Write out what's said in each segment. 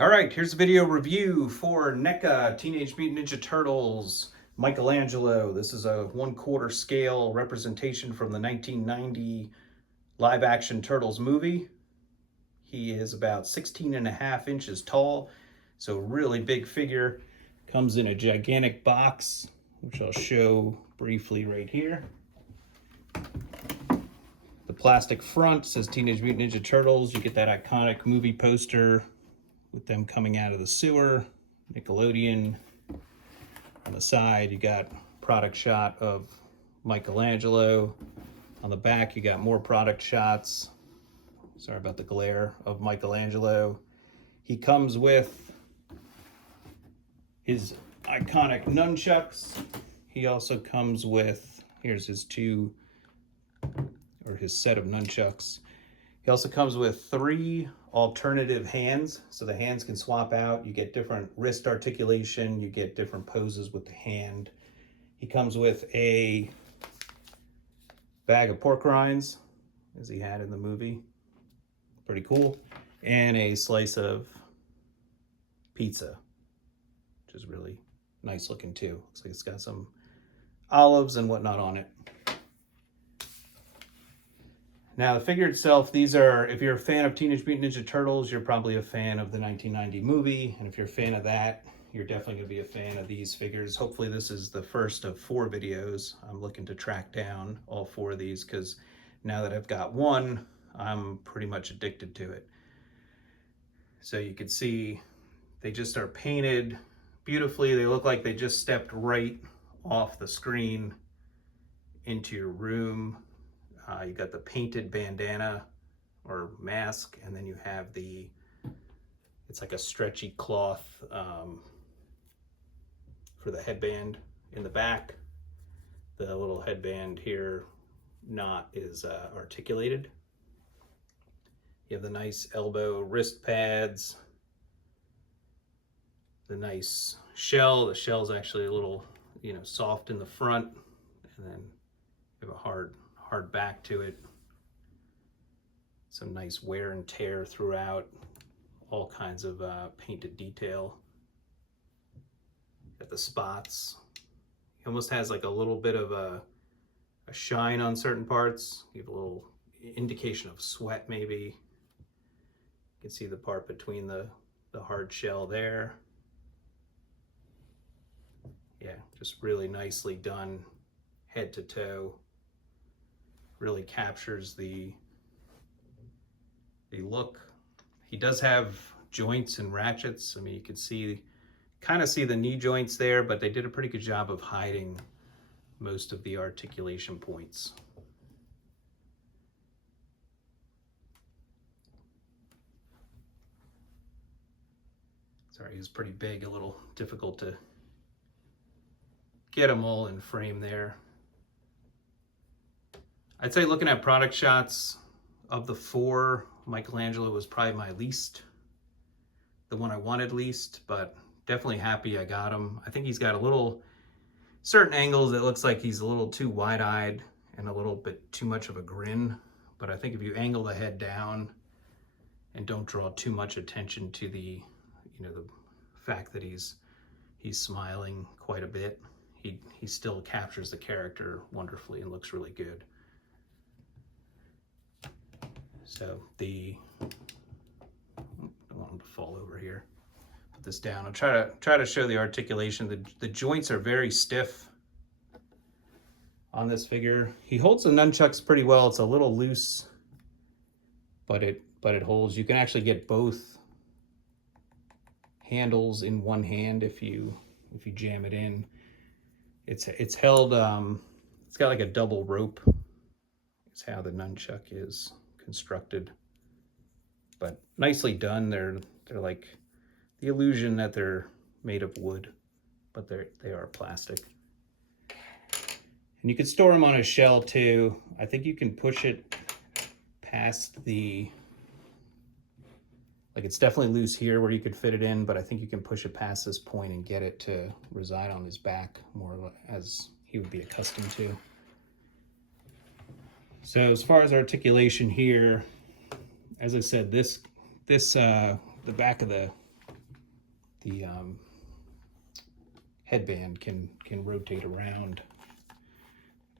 All right, here's a video review for Neca Teenage Mutant Ninja Turtles Michelangelo. This is a 1/4 scale representation from the 1990 live action Turtles movie. He is about 16.5 inches tall, so really big figure. Comes in a gigantic box, which I'll show briefly right here. The plastic front says Teenage Mutant Ninja Turtles. You get that iconic movie poster with them coming out of the sewer, Nickelodeon. On the side, you got product shot of Michelangelo. On the back, you got more product shots. Sorry about the glare of Michelangelo. He comes with his iconic nunchucks. He also comes with, here's his his set of nunchucks. He also comes with 3 alternative hands, so the hands can swap out. You get different wrist articulation, you get different poses with the hand. He comes with a bag of pork rinds, as he had in the movie. Pretty cool. And a slice of pizza, which is really nice looking too. Looks like it's got some olives and whatnot on it. Now, the figure itself, these are, if you're a fan of Teenage Mutant Ninja Turtles, you're probably a fan of the 1990 movie. And if you're a fan of that, you're definitely going to be a fan of these figures. Hopefully this is the first of 4 videos. I'm looking to track down all 4 of these because now that I've got one, I'm pretty much addicted to it. So you can see they just are painted beautifully. They look like they just stepped right off the screen into your room. You got the painted bandana or mask, and then you have it's like a stretchy cloth for the headband in the back. The little headband here knot is articulated. You have the nice elbow wrist pads, the nice shell. The shell's actually a little, soft in the front, and then you have a hard back to it. Some nice wear and tear throughout, all kinds of painted detail. Got the spots. He almost has like a little bit of a shine on certain parts. You have a little indication of sweat maybe. You can see the part between the hard shell there. Yeah, just really nicely done head to toe. Really captures the look. He does have joints and ratchets. I mean, you can kind of see the knee joints there, but they did a pretty good job of hiding most of the articulation points. Sorry, he's pretty big, a little difficult to get them all in frame there. I'd say looking at product shots, of the 4, Michelangelo was probably my least, the one I wanted least, but definitely happy I got him. I think he's got certain angles it looks like he's a little too wide-eyed and a little bit too much of a grin, but I think if you angle the head down and don't draw too much attention to the fact that he's smiling quite a bit, he still captures the character wonderfully and looks really good. So don't want him to fall over here. Put this down. I'll try to show the articulation. The joints are very stiff on this figure. He holds the nunchucks pretty well. It's a little loose, but it holds. You can actually get both handles in one hand if you jam it in. It's held. It's got like a double rope. It's how the nunchuck is constructed, but nicely done. They're like the illusion that they're made of wood, but they are plastic. And you can store them on a shell too. I think you can push it past it's definitely loose here where you could fit it in, but I think you can push it past this point and get it to reside on his back more as he would be accustomed to. So as far as articulation here, as I said, the back of the the headband can rotate around.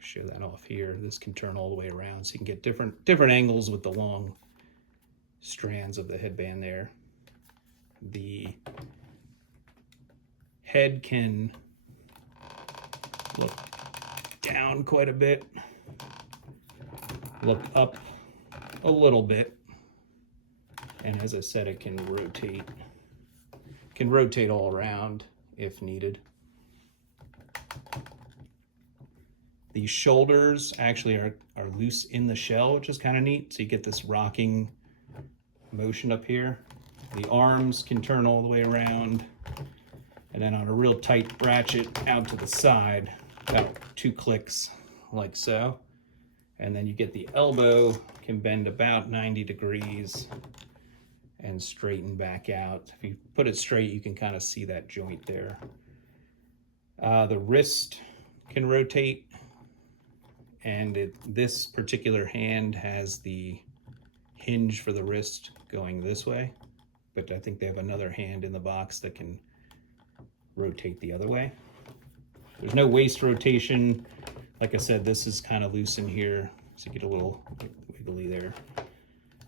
Show that off here. This can turn all the way around, so you can get different angles with the long strands of the headband there. The head can look down quite a bit, look up a little bit, and as I said, it can rotate all around if needed. The shoulders actually are loose in the shell, which is kind of neat. So you get this rocking motion up here. The arms can turn all the way around. And then on a real tight ratchet out to the side, about 2 clicks like so. And then you get the elbow can bend about 90 degrees and straighten back out. If you put it straight, you can kind of see that joint there. The wrist can rotate. And this particular hand has the hinge for the wrist going this way, but I think they have another hand in the box that can rotate the other way. There's no waist rotation. Like I said, this is kind of loose in here, so you get a little wiggly there.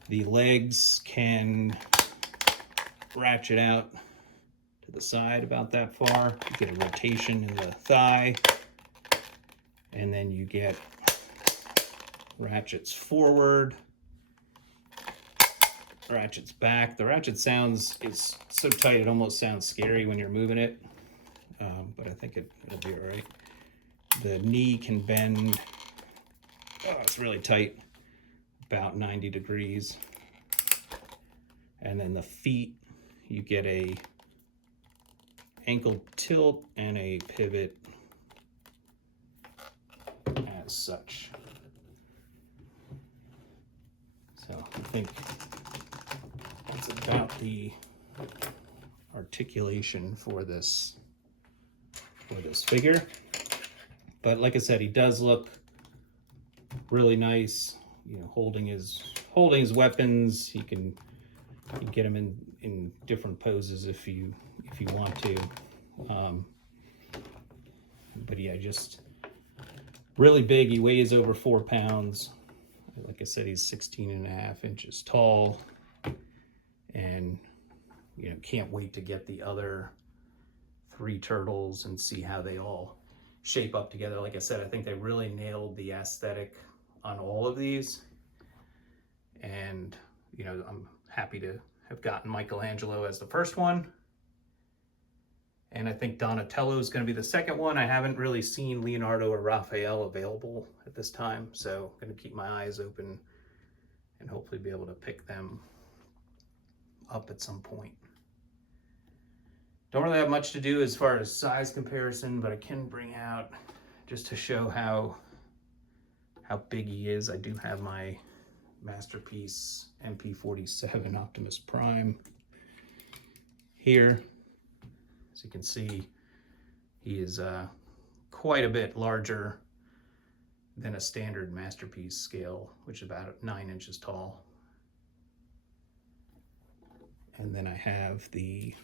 The legs can ratchet out to the side about that far. You get a rotation in the thigh, and then you get ratchets forward, ratchets back. The ratchet is so tight it almost sounds scary when you're moving it, but I think it'll be all right. The knee can bend, it's really tight, about 90 degrees. And then the feet, you get a ankle tilt and a pivot as such. So I think that's about the articulation for this figure. But like I said, he does look really nice. You know, holding his weapons. You can get him in different poses if you want to. But yeah, just really big. He weighs over 4 pounds. Like I said, he's 16.5 inches tall, and you know, can't wait to get the other 3 turtles and see how they all shape up together. Like I said, I think they really nailed the aesthetic on all of these, and you know, I'm happy to have gotten Michelangelo as the first one, and I think Donatello is going to be the second one. I haven't really seen Leonardo or Raphael available at this time, so I'm going to keep my eyes open and hopefully be able to pick them up at some point. Don't really have much to do as far as size comparison, but I can bring out, just to show how big he is, I do have my Masterpiece MP47 Optimus Prime here. As you can see, he is quite a bit larger than a standard Masterpiece scale, which is about 9 inches tall. And then I have the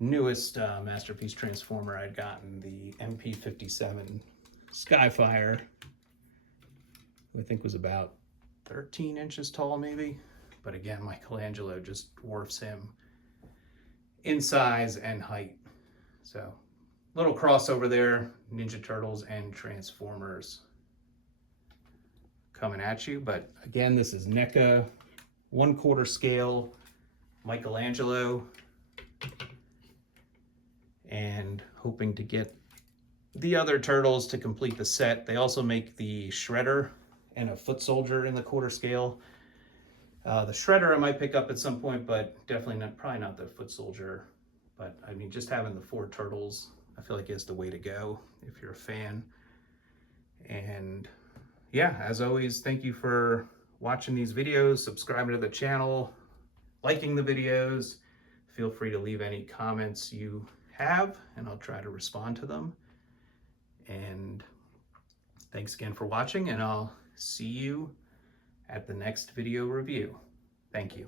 newest Masterpiece Transformer I'd gotten, the MP57 Skyfire, who I think was about 13 inches tall maybe. But again, Michelangelo just dwarfs him in size and height. So, little crossover there, Ninja Turtles and Transformers coming at you. But again, this is NECA 1/4 scale Michelangelo, and hoping to get the other turtles to complete the set. They also make the Shredder and a Foot Soldier in the 1/4 scale. The Shredder I might pick up at some point, but definitely probably not the Foot Soldier. But I mean, just having the 4 turtles, I feel like is the way to go if you're a fan. And yeah, as always, thank you for watching these videos, subscribing to the channel, liking the videos. Feel free to leave any comments you have, and I'll try to respond to them. And thanks again for watching, and I'll see you at the next video review. Thank you.